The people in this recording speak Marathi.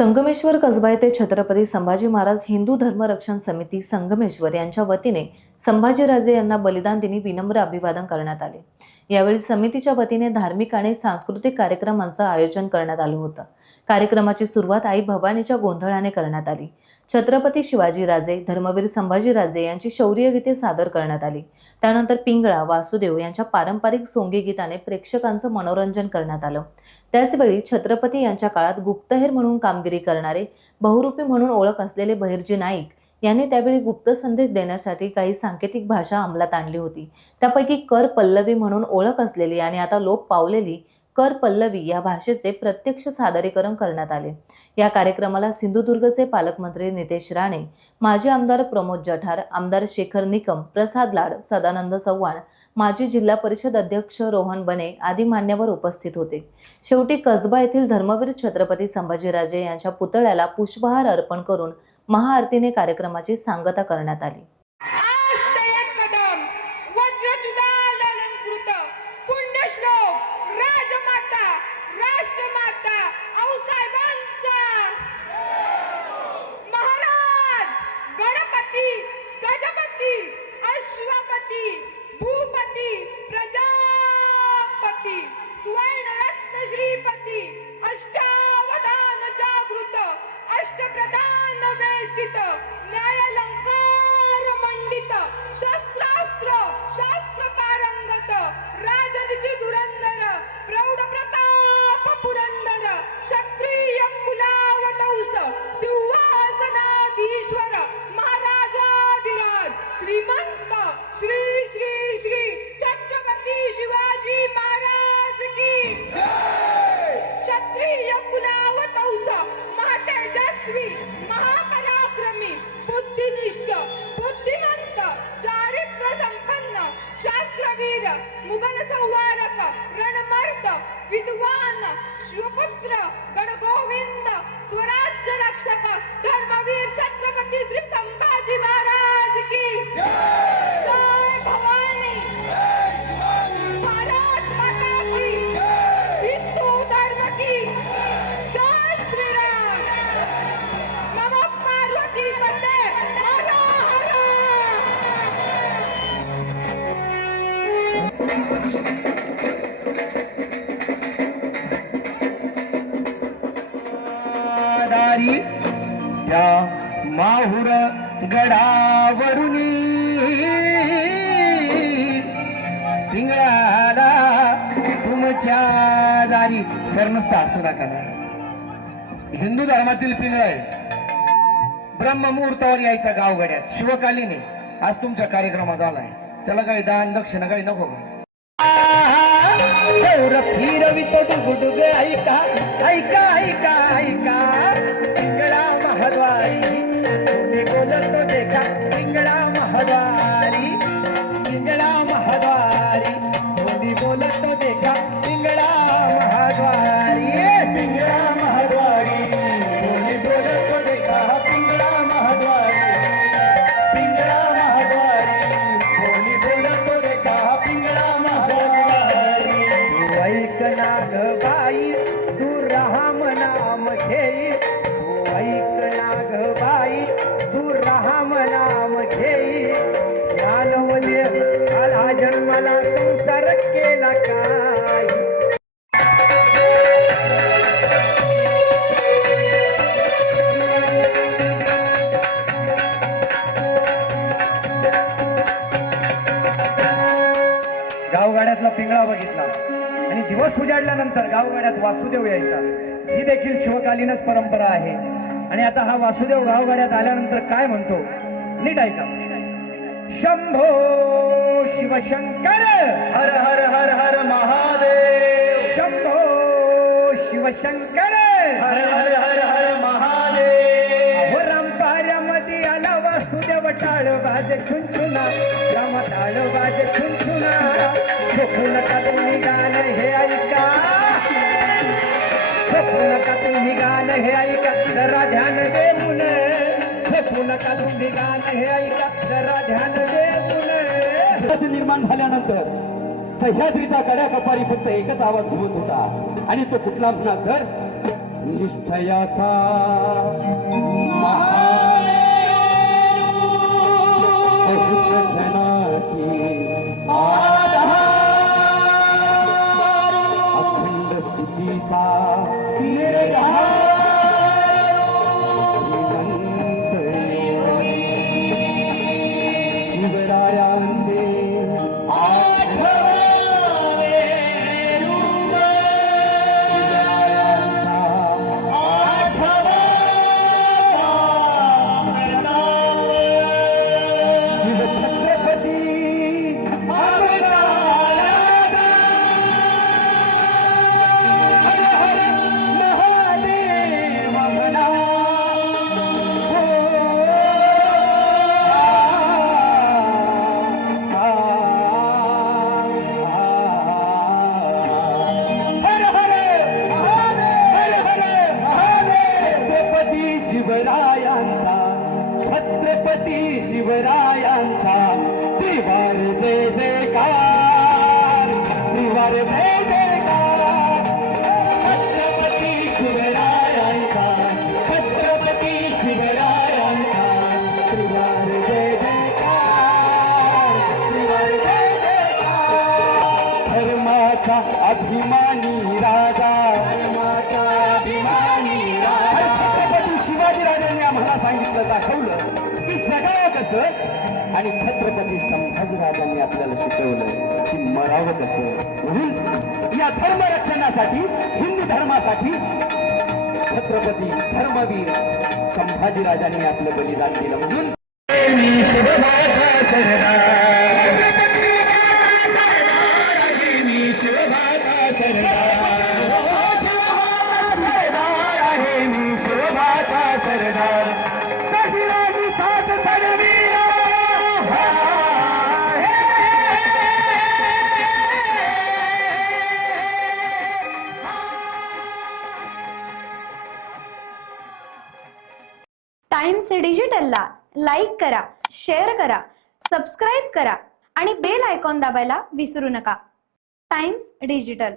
संगमेश्वर कसबा येथे छत्रपती संभाजी महाराज हिंदू धर्मरक्षण समिती संगमेश्वर यांच्या वतीने संभाजीराजे यांना बलिदान दिनी विनम्र अभिवादन करण्यात आले। यावेळी समितीच्या वतीने धार्मिक आणि सांस्कृतिक कार्यक्रमांचं आयोजन करण्यात आलं होतं। कार्यक्रमाची सुरुवात आई भवानीच्या गोंधळाने करण्यात आली। छत्रपती शिवाजीराजे, धर्मवीर संभाजीराजे यांची शौर्य गीते सादर करण्यात आली। त्यानंतर पिंगळा, वासुदेव यांच्या पारंपरिक सोंगी गीताने प्रेक्षकांचं मनोरंजन करण्यात आलं। त्याचवेळी छत्रपती यांच्या काळात गुप्तहेर म्हणून कामगिरी करणारे, बहुरूपी म्हणून ओळख असलेले बहिर्जी नाईक यांनी त्यावेळी गुप्त संदेश देण्यासाठी काही सांकेतिक भाषा अंमलात आणली होती। त्यापैकी कर पल्लवी म्हणून ओळख असलेली आणि आता लोप पावलेली कर पल्लवी या भाषेचे प्रत्यक्ष सादरीकरण करण्यात आले। या कार्यक्रमाला सिंधुदुर्गचे पालकमंत्री नितेश राणे, माजी आमदार प्रमोद जठार, आमदार शेखर निकम, प्रसाद लाड, सदानंद चव्हाण, माजी जिल्हा परिषद अध्यक्ष रोहन बने आदी मान्यवर उपस्थित होते। शेवटी कसबा येथील धर्मवीर छत्रपती संभाजीराजे यांच्या पुतळ्याला पुष्पहार अर्पण करून महाआरतीने कार्यक्रमाची सांगता करण्यात आली। गजपती, अश्वपती, भूपती, प्रजापती, सुवर्णरत्न श्रीपती, अष्टावधान जागृत, अष्टप्रधान वेष्टित, न्यायालंकार मंडित, शस्त्रास्त्र शास्त्र पारंगत, राजनीती धुरंधर, प्रौढ प्रताप पुरंदर, क्षत्रिय कुलावतंस, सिंहासनाधीश्वर, महाराजाधिराज, श्रीमंत श्री श्री श्री छत्रपती शिवाजी महाराज की जय। क्षत्रिय कुलावतंस, महातेजस्वी, महापराक्रमी, बुद्धिनिष्ठ, बुद्धिमंत, चारित्र संपन्न, शास्त्रवीर, मुघल संवारक, रणमर्द, विद्वान, शिवपुत्र, गणगोविंद, स्वराज्य रक्षक, धर्मवीर छत्रपती श्री संभाजी महाराज की जय। जय भवानी, जय शिवाजी, भारत माता की जय, हिंदू धर्म की जय, श्रीराम, नमः पार्वती पते, हर हर। त्या माहुर गडावरुनी पिंगळाला तुमच्या दारी सर नसता असू नका। हिंदू धर्मातील पिंगळ आहे, ब्रह्ममुहूर्तावर यायचा गावगड्यात शिवकालीने। आज तुमच्या कार्यक्रमात आलाय, त्याला काही दान दक्षिणा काही नको का? फिरवितो डुगडुग ऐका ऐका ऐका ऐका, पिंगळा महद्वारी तुम्ही बोलतो देखा, पिंगळा महद्वारी, पिंगळा महद्वारी तुम्ही बोलतो देखा, पिंगळा महद्वारी, पिंगळा महद्वारी तुम्ही बोलतो देखा, पिंगळा महद्वारी, पिंगळा महद्वारी तुम्ही बोलतो देखा, पिंगळा महद्वारी। ऐक नाग बाई तू राम नाम घेई, तू ऐक नाग बाई तू राम नाम घेई, मानव देह आला जन्माला संसार केला काय। गावगाड्यातला पिंगळा बघितला आणि दिवस उजाडल्यानंतर गावगाड्यात वासुदेव यायचा, ही देखील शिवकालीनच परंपरा आहे। आणि आता हा वासुदेव गावगाड्यात आल्यानंतर काय म्हणतो, नीट ऐका। शंभो शिवशंकर, हर हर हर हर महादेव, शंभो शिवशंकर, हर हर हर हर महादेव। रामपाऱ्यामध्ये आला वासुदेव, टाळ बाजे छुनछुना, राम टाळ बाजे छुनछुना, झोपू नका तुम्ही गाणं हे ऐका, झोपू नका तुम्ही गाणं हे ऐका, जरा ध्यान देऊन, झोपू नका तुम्ही गाणं हे ऐका, जरा ध्यान देऊन। निर्माण झाल्यानंतर सह्याद्रीच्या कड्या कपारी फक्त एकच आवाज घुमत होता, आणि तो कुठला म्हणा तर निश्चयाचा बहुत जनासी अखंड स्थितीचा श्रीमंत शिवरायांचे शिवरायांचा छत्रपती शिवरायांचा त्रिवार जय जयकार त्रिवार जय जयकार छत्रपती शिवरायांचा छत्रपती शिवरायांचा त्रिवार जय जयकार त्रिवार जय जयकार धर्माचा अभिमानी राजा धर्माचा अभिमानी राजा शिवाजी राजांनी आम्हाला सांगितलं दाखवलं की जगावं कसं आणि छत्रपती संभाजी राजांनी आपल्याला शिकवलं की मरावं कसं म्हणून या धर्मरक्षणासाठी हिंदू धर्मासाठी छत्रपती धर्मवीर संभाजी राजांनी आपलं बलिदान दिलं म्हणून टाइम्स डिजिटलला लाईक करा, शेअर करा, सबस्क्राईब करा आणि बेल आयकॉन दाबायला विसरू नका. Times digital.